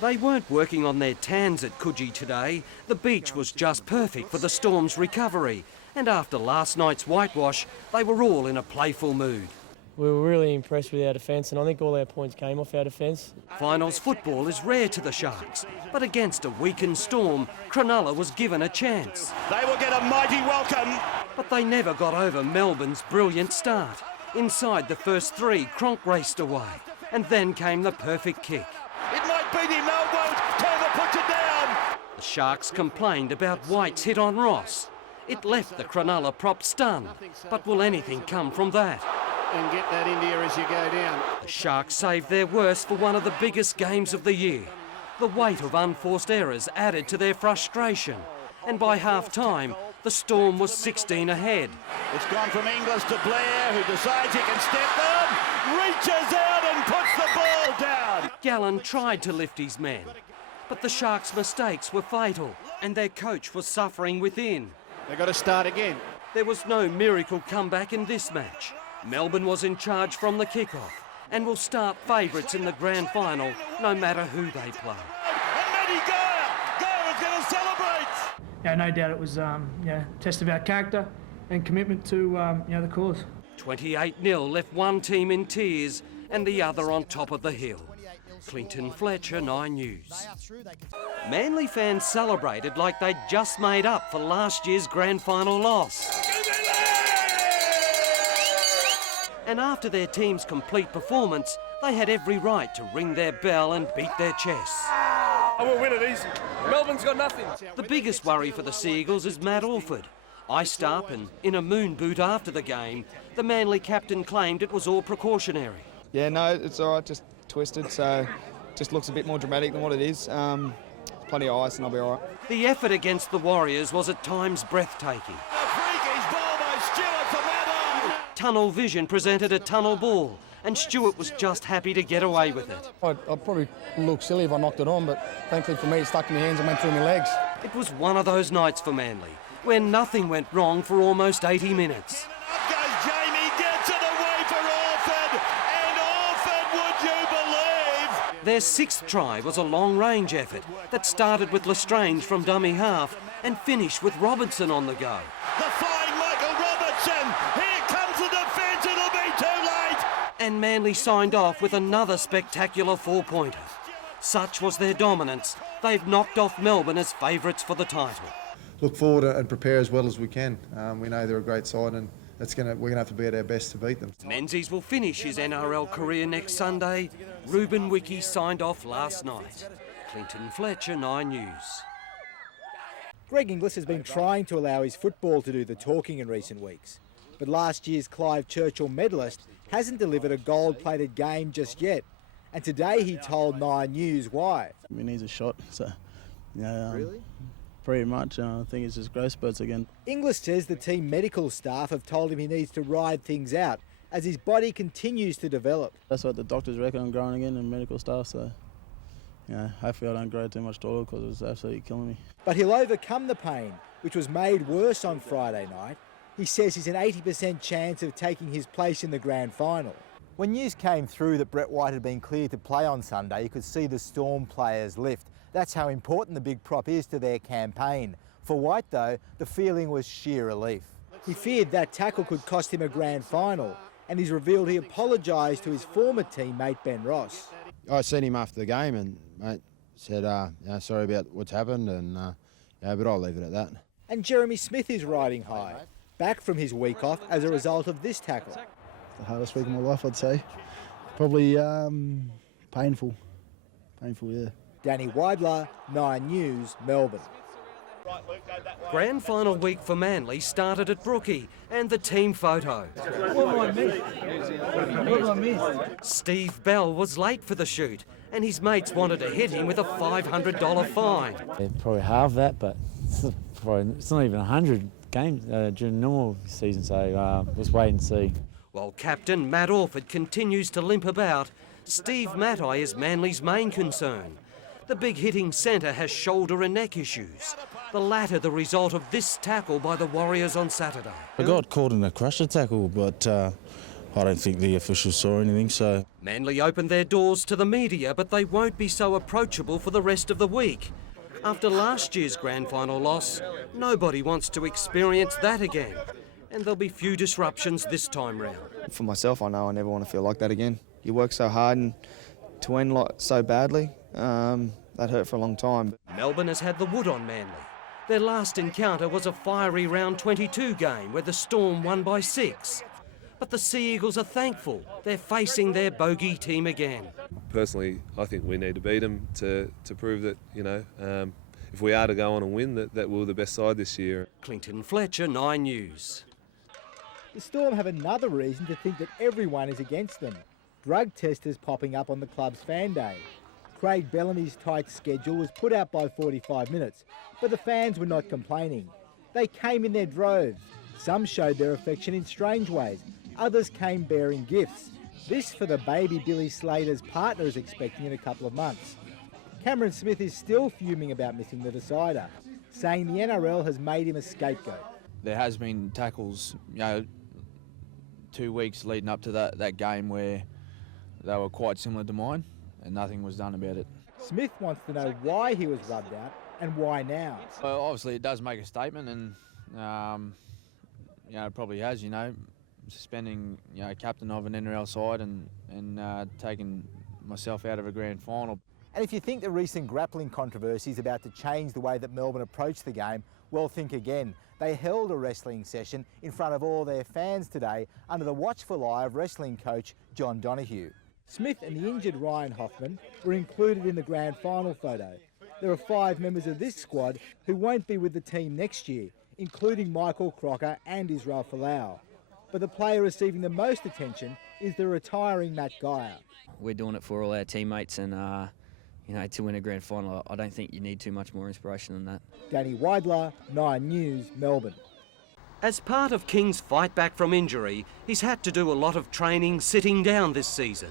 They weren't working on their tans at Coogee today. The beach was just perfect for the Storm's recovery. And after last night's whitewash, they were all in a playful mood. We were really impressed with our defence, and I think all our points came off our defence. Finals football is rare to the Sharks, but against a weakened Storm, Cronulla was given a chance. They will get a mighty welcome. But they never got over Melbourne's brilliant start. Inside the first three, Cronk raced away, and then came the perfect kick. It might beat him, no, won't. Taylor puts it down. The Sharks complained about White's hit on Ross. It left the Cronulla prop stunned, but will anything come from that? And get that into you as you go down. The Sharks saved their worst for one of the biggest games of the year. The weight of unforced errors added to their frustration, and by half-time, the Storm was 16 ahead. It's gone from Inglis to Blair, who decides he can step in, reaches out and puts the ball down. Gallen tried to lift his men, but the Sharks' mistakes were fatal, and their coach was suffering within. They've got to start again. There was no miracle comeback in this match. Melbourne was in charge from the kick-off and will start favourites in the grand final, no matter who they play. And Matty Goyer is going to celebrate. Yeah, no doubt it was a test of our character and commitment to the cause. 28-0 left one team in tears and the other on top of the hill. Clinton Fletcher, 9 News. Manly fans celebrated like they'd just made up for last year's grand final loss. And after their team's complete performance, they had every right to ring their bell and beat their chests. I will win it easy. Melbourne's got nothing. The biggest worry for the Seagulls is Matt Orford. Iced up and in a moon boot after the game, the Manly captain claimed it was all precautionary. Yeah, no, it's all right, just twisted, so just looks a bit more dramatic than what it is. Plenty of ice and I'll be all right. The effort against the Warriors was at times breathtaking. Tunnel Vision presented a tunnel ball, and Stewart was just happy to get away with it. I'd probably look silly if I knocked it on, but thankfully for me it stuck in my hands and went through my legs. It was one of those nights for Manly, where nothing went wrong for almost 80 minutes. Up goes Jamie, gets it away for Orford, and Orford, would you believe? Their sixth try was a long-range effort that started with Lestrange from dummy half and finished with Robertson on the go. The flying Michael Robertson, here comes the defence, it'll be too late. And Manly signed off with another spectacular four-pointer. Such was their dominance, they've knocked off Melbourne as favourites for the title. Look forward and prepare as well as we can. We know they're a great side and we're going to have to be at our best to beat them. Menzies will finish his NRL career next Sunday. Ruben Wiki signed off last night. Clinton Fletcher, 9 News. Greg Inglis has been trying to allow his football to do the talking in recent weeks. But last year's Clive Churchill medalist hasn't delivered a gold-plated game just yet. And today he told 9 News why. He needs a shot, so Really? pretty much. I think it's just growth spurts again. Inglis says the team medical staff have told him he needs to ride things out as his body continues to develop. That's what the doctors reckon I'm growing again and medical staff, so hopefully I don't grow too much taller because it's absolutely killing me. But he'll overcome the pain, which was made worse on Friday night. He says he's an 80% chance of taking his place in the grand final. When news came through that Brett White had been cleared to play on Sunday, you could see the Storm players lift. That's how important the big prop is to their campaign. For White, though, the feeling was sheer relief. He feared that tackle could cost him a grand final, and he's revealed he apologised to his former teammate Ben Ross. I seen him after the game and mate said, sorry about what's happened, and but I'll leave it at that. And Jeremy Smith is riding high, back from his week off as a result of this tackle. The hardest week of my life, I'd say. Probably painful. Painful, yeah. Danny Weidler, 9 News, Melbourne. Grand final week for Manly started at Brookie and the team photo. What have I missed? Steve Bell was late for the shoot and his mates wanted to hit him with a $500 fine. Probably half that, but it's not even 100 games during the normal season, so let's wait and see. While captain Matt Orford continues to limp about, Steve Matai is Manly's main concern. The big hitting centre has shoulder and neck issues, the latter the result of this tackle by the Warriors on Saturday. I got caught in a crusher tackle, but I I don't think the officials saw anything, so... Manly opened their doors to the media, but they won't be so approachable for the rest of the week. After last year's grand final loss, nobody wants to experience that again. And there'll be few disruptions this time round. For myself, I know I never want to feel like that again. You work so hard and to end so badly, that hurt for a long time. Melbourne has had the wood on Manly. Their last encounter was a fiery round 22 game where the Storm won by 6. But the Sea Eagles are thankful they're facing their bogey team again. Personally, I think we need to beat them to prove that, if we are to go on and win, that we're the best side this year. Clinton Fletcher, 9 News. The Storm have another reason to think that everyone is against them. Drug testers popping up on the club's fan day. Craig Bellamy's tight schedule was put out by 45 minutes, but the fans were not complaining. They came in their droves. Some showed their affection in strange ways. Others came bearing gifts. This for the baby Billy Slater's partner is expecting in a couple of months. Cameron Smith is still fuming about missing the decider, saying the NRL has made him a scapegoat. There has been tackles, 2 weeks leading up to that game where they were quite similar to mine and nothing was done about it. Smith wants to know why he was rubbed out and why now. Well, obviously it does make a statement and, it probably has, suspending, captain of an NRL side and taking myself out of a grand final. And if you think the recent grappling controversy is about to change the way that Melbourne approach the game, well, think again. They held a wrestling session in front of all their fans today under the watchful eye of wrestling coach John Donoghue. Smith and the injured Ryan Hoffman were included in the grand final photo. There are 5 members of this squad who won't be with the team next year, including Michael Crocker and Israel Folau. But the player receiving the most attention is the retiring Matt Geyer. We're doing it for all our teammates and, to win a grand final, I don't think you need too much more inspiration than that. Danny Weidler, 9 News, Melbourne. As part of King's fight back from injury, he's had to do a lot of training sitting down this season.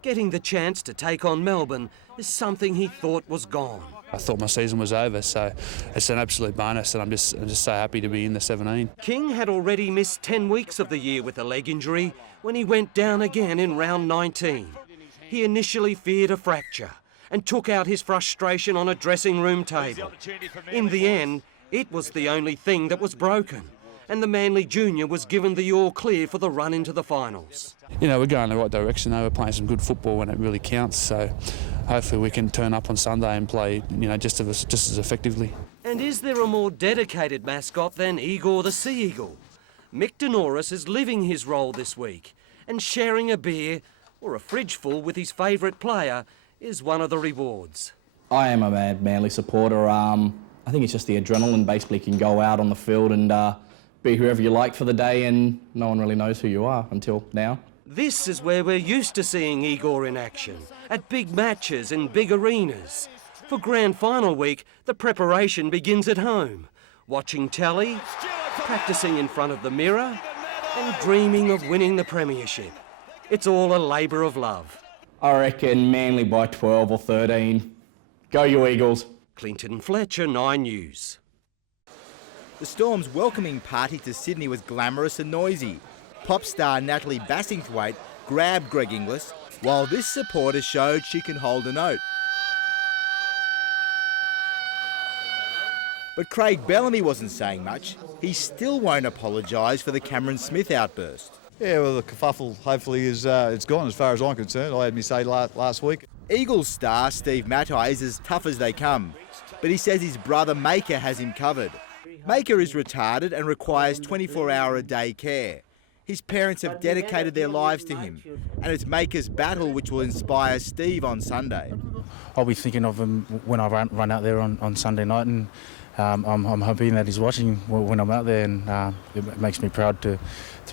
Getting the chance to take on Melbourne is something he thought was gone. I thought my season was over, so it's an absolute bonus and I'm just so happy to be in the 17. King had already missed 10 weeks of the year with a leg injury when he went down again in round 19. He initially feared a fracture and took out his frustration on a dressing room table. In the end, it was the only thing that was broken, and the Manly Junior was given the all clear for the run into the finals. We're going in the right direction though. We're playing some good football when it really counts, so hopefully we can turn up on Sunday and play, just as effectively. And is there a more dedicated mascot than Igor the Sea Eagle? Mick Denoris is living his role this week, and sharing a beer or a fridge full with his favourite player is one of the rewards. I am a mad Manly supporter. I think it's just the adrenaline. Basically, you can go out on the field and be whoever you like for the day, and no one really knows who you are until now. This is where we're used to seeing Igor in action, at big matches in big arenas. For grand final week, the preparation begins at home, watching telly, practicing in front of the mirror, and dreaming of winning the premiership. It's all a labour of love. I reckon Manly by 12 or 13. Go you Eagles. Clinton Fletcher, 9 News. The Storm's welcoming party to Sydney was glamorous and noisy. Pop star Natalie Bassingthwaite grabbed Greg Inglis, while this supporter showed she can hold a note. But Craig Bellamy wasn't saying much. He still won't apologise for the Cameron Smith outburst. Yeah, well, the kerfuffle hopefully is it's gone as far as I'm concerned. I had me say last week. Eagles star Steve Matai is as tough as they come, but he says his brother Maker has him covered. Maker is retarded and requires 24-hour-a-day care. His parents have dedicated their lives to him, and it's Maker's battle which will inspire Steve on Sunday. I'll be thinking of him when I run out there on Sunday night, and I'm hoping that he's watching when I'm out there, and it makes me proud to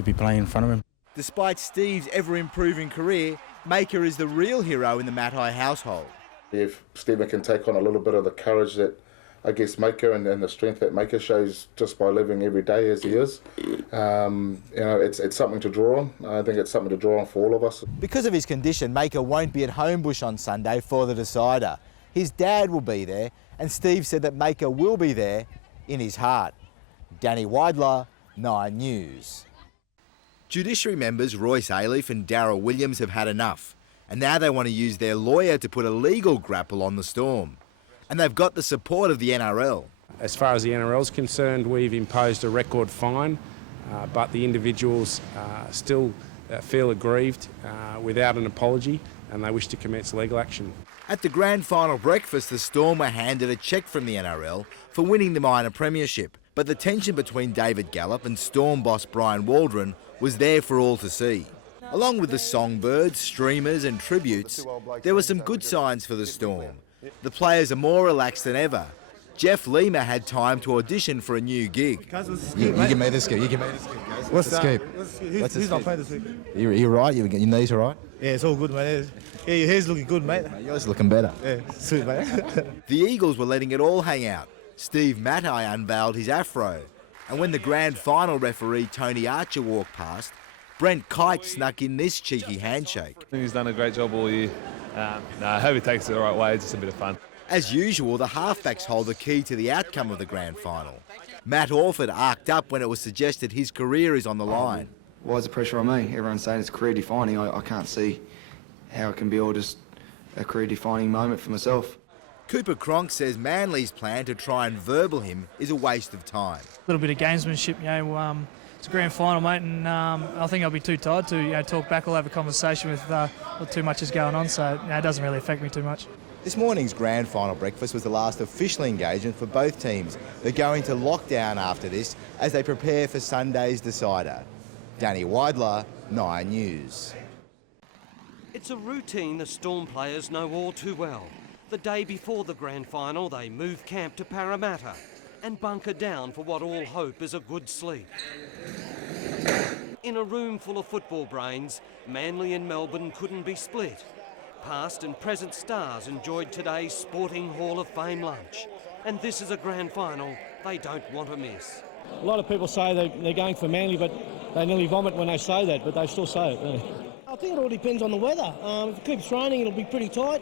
be playing in front of him. Despite Steve's ever-improving career, Maker is the real hero in the Matai household. If Stephen can take on a little bit of the courage that I guess Maker and the strength that Maker shows just by living every day as he is, it's something to draw on. I think it's something to draw on for all of us. Because of his condition, Maker won't be at Homebush on Sunday for the decider. His dad will be there, and Steve said that Maker will be there in his heart. Danny Weidler, 9 News. Judiciary members Royce Alief and Darryl Williams have had enough, and now they want to use their lawyer to put a legal grapple on the Storm. And they've got the support of the NRL. As far as the NRL is concerned, we've imposed a record fine, but the individuals still feel aggrieved without an apology, and they wish to commence legal action. At the grand final breakfast, the Storm were handed a cheque from the NRL for winning the minor premiership. But the tension between David Gallop and Storm boss Brian Waldron was there for all to see. Along with the songbirds, streamers and tributes, there were some good signs for the Storm. The players are more relaxed than ever. Jeff Lima had time to audition for a new gig. You can make this scoop. You can make this scoop, guys. What's the scoop? Who's not playing this week? You're right. Your knees are right. Yeah, it's all good, mate. Yeah, your hair's looking good, mate. Yours looking better. Yeah, sweet, mate. The Eagles were letting it all hang out. Steve Matai unveiled his afro. And when the grand final referee Tony Archer walked past, Brent Kite snuck in this cheeky handshake. I think he's done a great job all year. I hope he takes it the right way. It's just a bit of fun. As usual, the halfbacks hold the key to the outcome of the grand final. Matt Orford arced up when it was suggested his career is on the line. Why is the pressure on me? Everyone's saying it's career defining. I can't see how it can be all just a career defining moment for myself. Cooper Cronk says Manly's plan to try and verbal him is a waste of time. A little bit of gamesmanship, it's a grand final, mate, and I think I'll be too tired to talk back. I'll have a conversation with not too much is going on, so it doesn't really affect me too much. This morning's grand final breakfast was the last official engagement for both teams. They're going to lockdown after this as they prepare for Sunday's decider. Danny Weidler, 9 News. It's a routine the Storm players know all too well. The day before the grand final, they move camp to Parramatta and bunker down for what all hope is a good sleep. In a room full of football brains, Manly and Melbourne couldn't be split. Past and present stars enjoyed today's Sporting Hall of Fame lunch. And this is a grand final they don't want to miss. A lot of people say they're going for Manly, but they nearly vomit when they say that, but they still say it. Yeah. I think it all depends on the weather. If it keeps raining, it'll be pretty tight.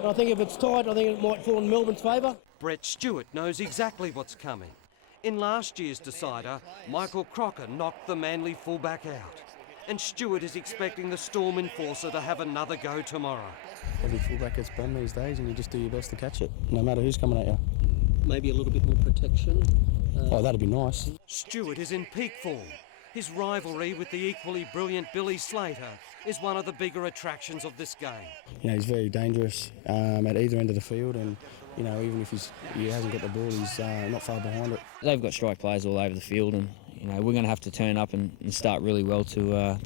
And I think if it's tight, I think it might fall in Melbourne's favour. Brett Stewart knows exactly what's coming. In last year's decider, Michael Crocker knocked the Manly fullback out. And Stewart is expecting the Storm enforcer to have another go tomorrow. Every fullback gets banned these days and you just do your best to catch it, no matter who's coming at you. Maybe a little bit more protection. That'd be nice. Stewart is in peak form. His rivalry with the equally brilliant Billy Slater is one of the bigger attractions of this game. He's very dangerous at either end of the field, and even if he hasn't got the ball, he's not far behind it. They've got strike players all over the field, and we're going to have to turn up and start really well to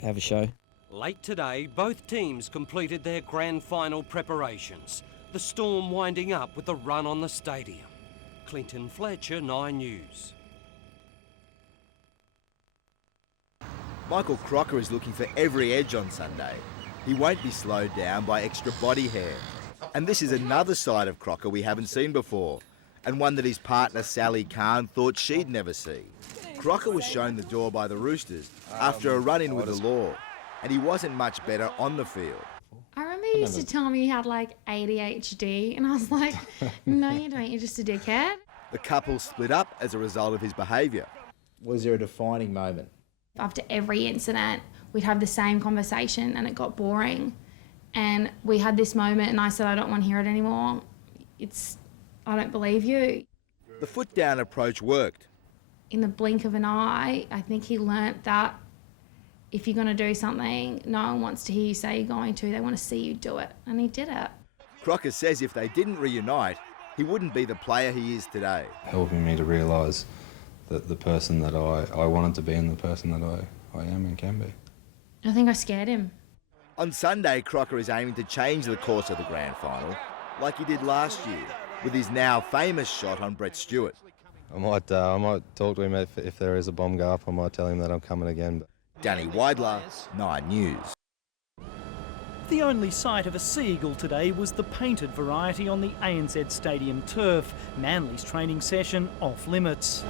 have a show. Late today, both teams completed their grand final preparations. The Storm winding up with a run on the stadium. Clinton Fletcher, 9 News. Michael Crocker is looking for every edge on Sunday. He won't be slowed down by extra body hair. And this is another side of Crocker we haven't seen before, and one that his partner Sally Khan thought she'd never see. Crocker was shown the door by the Roosters after a run-in with the law, and he wasn't much better on the field. I remember you used to tell me you had ADHD, and I was like, no you don't, you're just a dickhead. The couple split up as a result of his behaviour. Was there a defining moment? After every incident, we'd have the same conversation and it got boring. And we had this moment and I said, I don't want to hear it anymore. I don't believe you. The foot down approach worked. In the blink of an eye, I think he learnt that if you're going to do something, no one wants to hear you say you're going to, they want to see you do it. And he did it. Crocker says if they didn't reunite, he wouldn't be the player he is today. Helping me to realise that the person that I wanted to be and the person that I am and can be. I think I scared him. On Sunday, Crocker is aiming to change the course of the grand final, like he did last year, with his now famous shot on Brett Stewart. I might talk to him if there is a bomb go up. I might tell him that I'm coming again. Danny Weidler, 9 News. The only sight of a seagull today was the painted variety on the ANZ Stadium turf. Manly's training session off limits.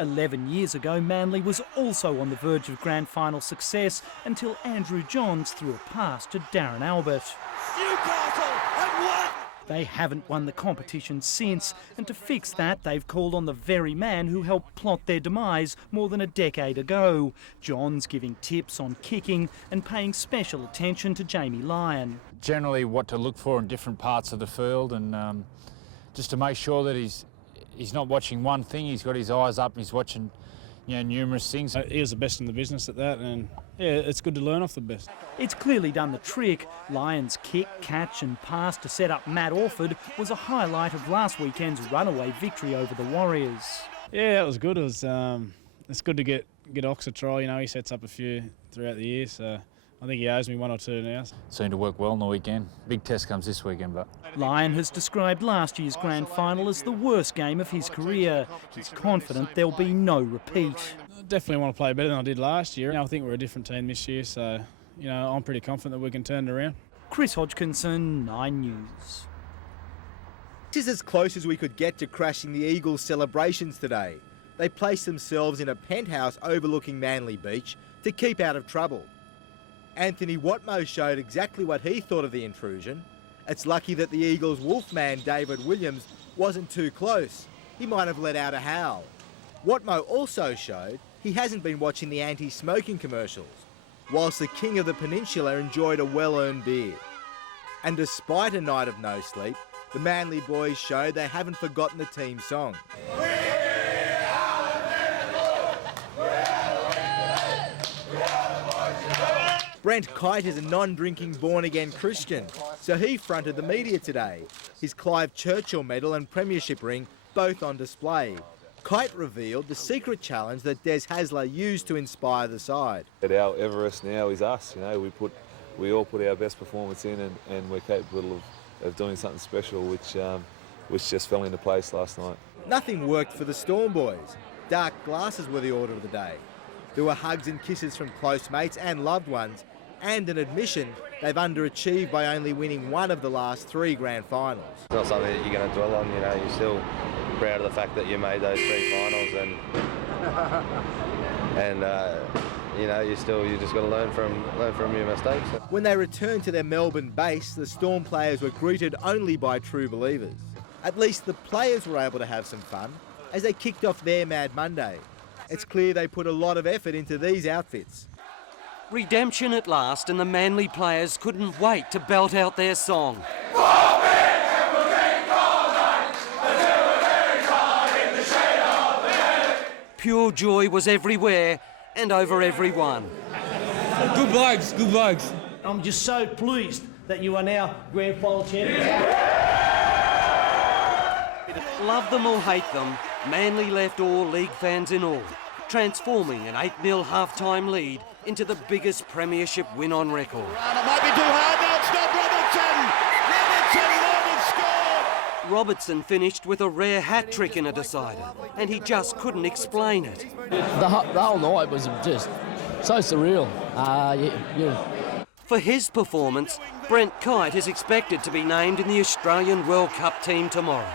11 years ago, Manly was also on the verge of grand final success until Andrew Johns threw a pass to Darren Albert. They haven't won the competition since, and to fix that, they've called on the very man who helped plot their demise more than a decade ago. John's giving tips on kicking and paying special attention to Jamie Lyon. Generally what to look for in different parts of the field, and just to make sure that he's not watching one thing, he's got his eyes up and he's watching numerous things. He was the best in the business at that, and yeah, it's good to learn off the best. It's clearly done the trick. Lyon's kick, catch and pass to set up Matt Orford was a highlight of last weekend's runaway victory over the Warriors. Yeah, that was good. It was, it's good to get Ox a try. He sets up a few throughout the year, so I think he owes me one or two now. Seemed to work well on the weekend. Big test comes this weekend, but... Lyon has described last year's grand final as the worst game of his career. He's confident there'll be no repeat. I definitely want to play better than I did last year. I think we're a different team this year, so I'm pretty confident that we can turn it around. Chris Hodgkinson, 9 News. This is as close as we could get to crashing the Eagles' celebrations today. They placed themselves in a penthouse overlooking Manly Beach to keep out of trouble. Anthony Watmoe showed exactly what he thought of the intrusion. It's lucky that the Eagles' wolfman David Williams wasn't too close. He might have let out a howl. Watmoe also showed he hasn't been watching the anti-smoking commercials, whilst the King of the Peninsula enjoyed a well-earned beer. And despite a night of no sleep, the Manly boys showed they haven't forgotten the team song. Brent Kite is a non-drinking born-again Christian, so he fronted the media today. His Clive Churchill medal and premiership ring both on display. Kite revealed the secret challenge that Des Hasler used to inspire the side. Our Everest now is us. We all put our best performance in, and we're capable of doing something special, which just fell into place last night. Nothing worked for the Storm boys. Dark glasses were the order of the day. There were hugs and kisses from close mates and loved ones, and an admission they've underachieved by only winning one of the last 3 grand finals. It's not something that you're going to dwell on, you're still proud of the fact that you made those 3 finals, and you just got to learn from your mistakes. When they returned to their Melbourne base, the Storm players were greeted only by true believers. At least the players were able to have some fun as they kicked off their Mad Monday. It's clear they put a lot of effort into these outfits. Redemption at last, and the Manly players couldn't wait to belt out their song. Pure joy was everywhere and over everyone. Good vibes. I'm just so pleased that you are now grand final champions. Love them or hate them, Manly left all league fans in awe, transforming an 8-0 half-time lead into the biggest premiership win on record. It might be too hard now. It's not Robertson. Robertson Robertson finished with a rare hat-trick in a decider, and he just couldn't explain it. The whole night was just so surreal. For his performance, Brent Kite is expected to be named in the Australian World Cup team tomorrow.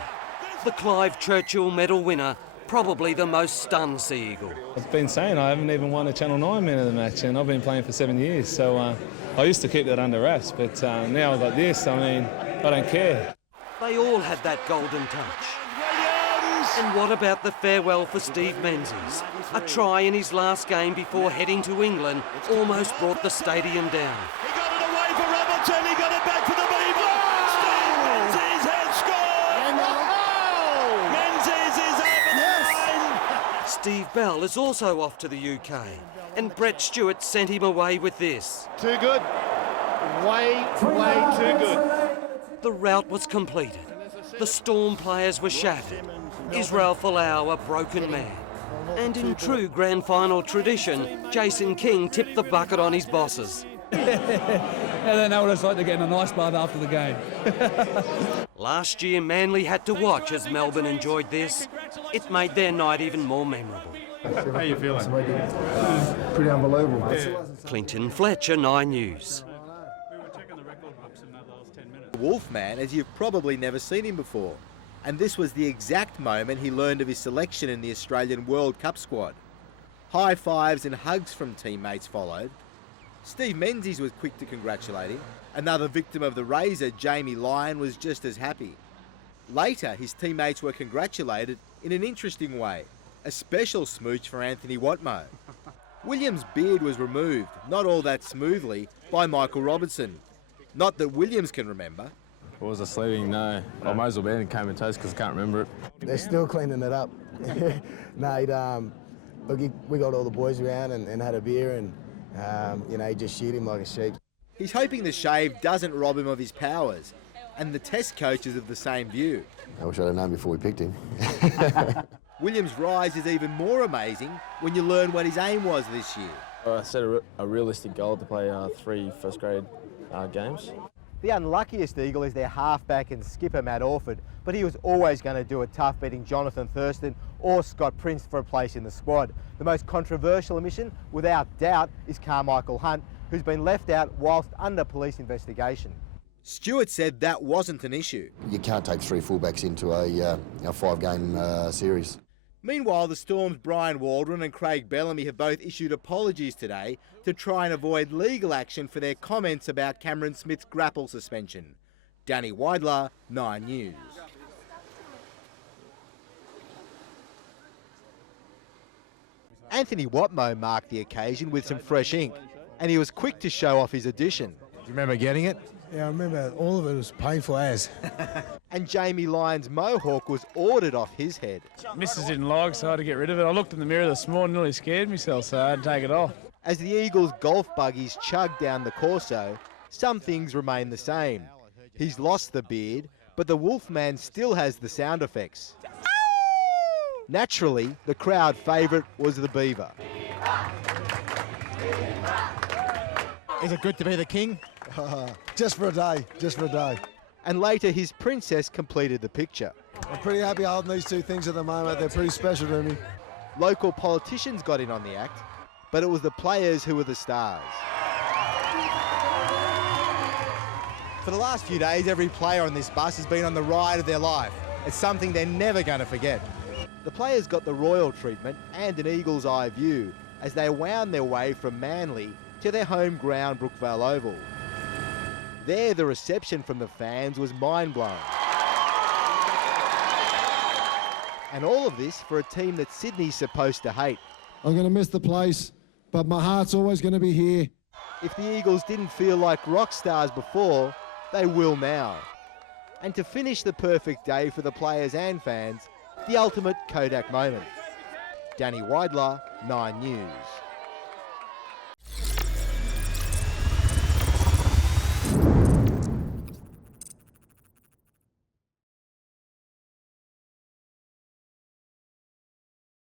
The Clive Churchill medal winner, probably the most stunned Sea Eagle. I've been saying I haven't even won a Channel 9 Man of the Match, and I've been playing for 7 years, so I used to keep that under wraps, but now I've got this, I don't care. They all had that golden touch. And what about the farewell for Steve Menzies? A try in his last game before heading to England almost brought the stadium down. He got it away for Robertson, he got it back for the Beaver. Steve Menzies has scored! Menzies is over the line! Steve Bell is also off to the UK, and Brett Stewart sent him away with this. Too good. Way too good. The rout was completed. The Storm players were shattered. Israel Folau a broken man. And in true grand final tradition, Jason King tipped the bucket on his bosses. They know what it's like to get in a nice bath after the game. Last year, Manly had to watch as Melbourne enjoyed this. It made their night even more memorable. How are you feeling? Pretty unbelievable. Clinton Fletcher, 9 News. Wolfman, as you've probably never seen him before. And this was the exact moment he learned of his selection in the Australian World Cup squad. High fives and hugs from teammates followed. Steve Menzies was quick to congratulate him. Another victim of the razor, Jamie Lyon, was just as happy. Later, his teammates were congratulated in an interesting way. A special smooch for Anthony Watmough. Williams' beard was removed, not all that smoothly, by Michael Robertson. Not that Williams can remember. What was I sleeping? No. I might as well be in comatose because I can't remember it. They're still cleaning it up. No, look, we got all the boys around and had a beer and, he just sheared him like a sheep. He's hoping the shave doesn't rob him of his powers, and the Test coach is of the same view. I wish I'd have known before we picked him. Williams' rise is even more amazing when you learn what his aim was this year. I set a realistic goal to play 3 first-grade games. The unluckiest Eagle is their halfback and skipper Matt Orford, but he was always going to do it tough, beating Jonathan Thurston or Scott Prince for a place in the squad. The most controversial omission, without doubt, is Carmichael Hunt, who's been left out whilst under police investigation. Stewart said that wasn't an issue. You can't take 3 fullbacks into a 5-game series. Meanwhile, the Storm's Brian Waldron and Craig Bellamy have both issued apologies today to try and avoid legal action for their comments about Cameron Smith's grapple suspension. Danny Weidler, 9 News. Anthony Watmough marked the occasion with some fresh ink, and he was quick to show off his addition. Do you remember getting it? Yeah, I remember all of it was painful as. And Jamie Lyon's mohawk was ordered off his head. Mrs. didn't like, so I had to get rid of it. I looked in the mirror this morning, nearly scared myself, so I had to take it off. As the Eagles' golf buggies chug down the Corso, some things remain the same. He's lost the beard, but the Wolfman still has the sound effects. Naturally, the crowd favourite was the Beaver. Is it good to be the king? Just for a day, just for a day. And later his princess completed the picture. I'm pretty happy holding these 2 things at the moment. They're pretty special to me. Local politicians got in on the act, but it was the players who were the stars. For the last few days, every player on this bus has been on the ride of their life. It's something they're never going to forget. The players got the royal treatment and an eagle's eye view as they wound their way from Manly to their home ground, Brookvale Oval. There, the reception from the fans was mind-blowing. And all of this for a team that Sydney's supposed to hate. I'm going to miss the place, but my heart's always going to be here. If the Eagles didn't feel like rock stars before, they will now. And to finish the perfect day for the players and fans, the ultimate Kodak moment. Danny Weidler, 9 News.